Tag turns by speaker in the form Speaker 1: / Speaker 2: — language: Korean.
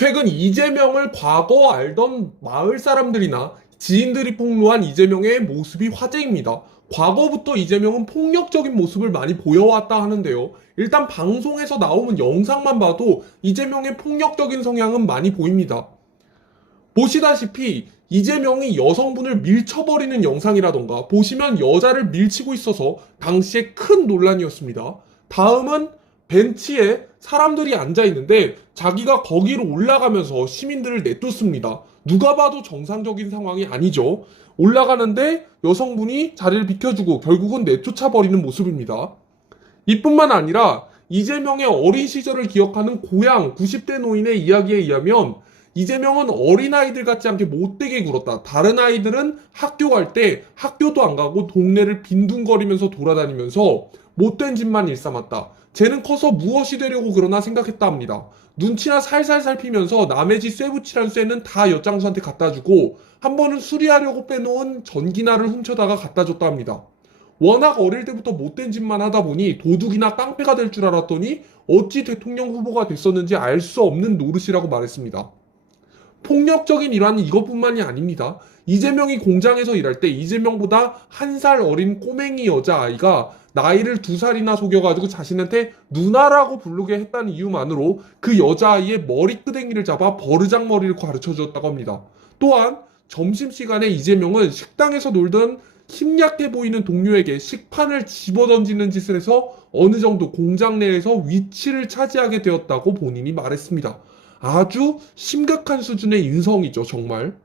Speaker 1: 최근 이재명을 과거 알던 마을 사람들이나 지인들이 폭로한 이재명의 모습이 화제입니다. 과거부터 이재명은 폭력적인 모습을 많이 보여왔다 하는데요. 일단 방송에서 나오는 영상만 봐도 이재명의 폭력적인 성향은 많이 보입니다. 보시다시피 이재명이 여성분을 밀쳐버리는 영상이라던가 보시면 여자를 밀치고 있어서 당시에 큰 논란이었습니다. 다음은 벤치에 사람들이 앉아 있는데 자기가 거기로 올라가면서 시민들을 내쫓습니다. 누가 봐도 정상적인 상황이 아니죠. 올라가는데 여성분이 자리를 비켜주고 결국은 내쫓아버리는 모습입니다. 이뿐만 아니라 이재명의 어린 시절을 기억하는 고향 90대 노인의 이야기에 의하면 이재명은 어린아이들 같지 않게 못되게 굴었다. 다른 아이들은 학교 갈 때 학교도 안 가고 동네를 빈둥거리면서 돌아다니면서 못된 짓만 일삼았다. 쟤는 커서 무엇이 되려고 그러나 생각했다 합니다. 눈치나 살살 살피면서 남의 집 쇠붙이란 쇠는 다 엿장수한테 갖다 주고 한 번은 수리하려고 빼놓은 전기날을 훔쳐다가 갖다 줬다 합니다. 워낙 어릴 때부터 못된 짓만 하다 보니 도둑이나 깡패가 될 줄 알았더니 어찌 대통령 후보가 됐었는지 알 수 없는 노릇이라고 말했습니다. 폭력적인 일환은 이것뿐만이 아닙니다. 이재명이 공장에서 일할 때 이재명보다 한 살 어린 꼬맹이 여자아이가 나이를 두 살이나 속여가지고 자신한테 누나라고 부르게 했다는 이유만으로 그 여자아이의 머리끄댕이를 잡아 버르장머리를 가르쳐 주었다고 합니다. 또한 점심시간에 이재명은 식당에서 놀던 힘약해 보이는 동료에게 식판을 집어던지는 짓을 해서 어느 정도 공장 내에서 위치를 차지하게 되었다고 본인이 말했습니다. 아주 심각한 수준의 인성이죠, 정말.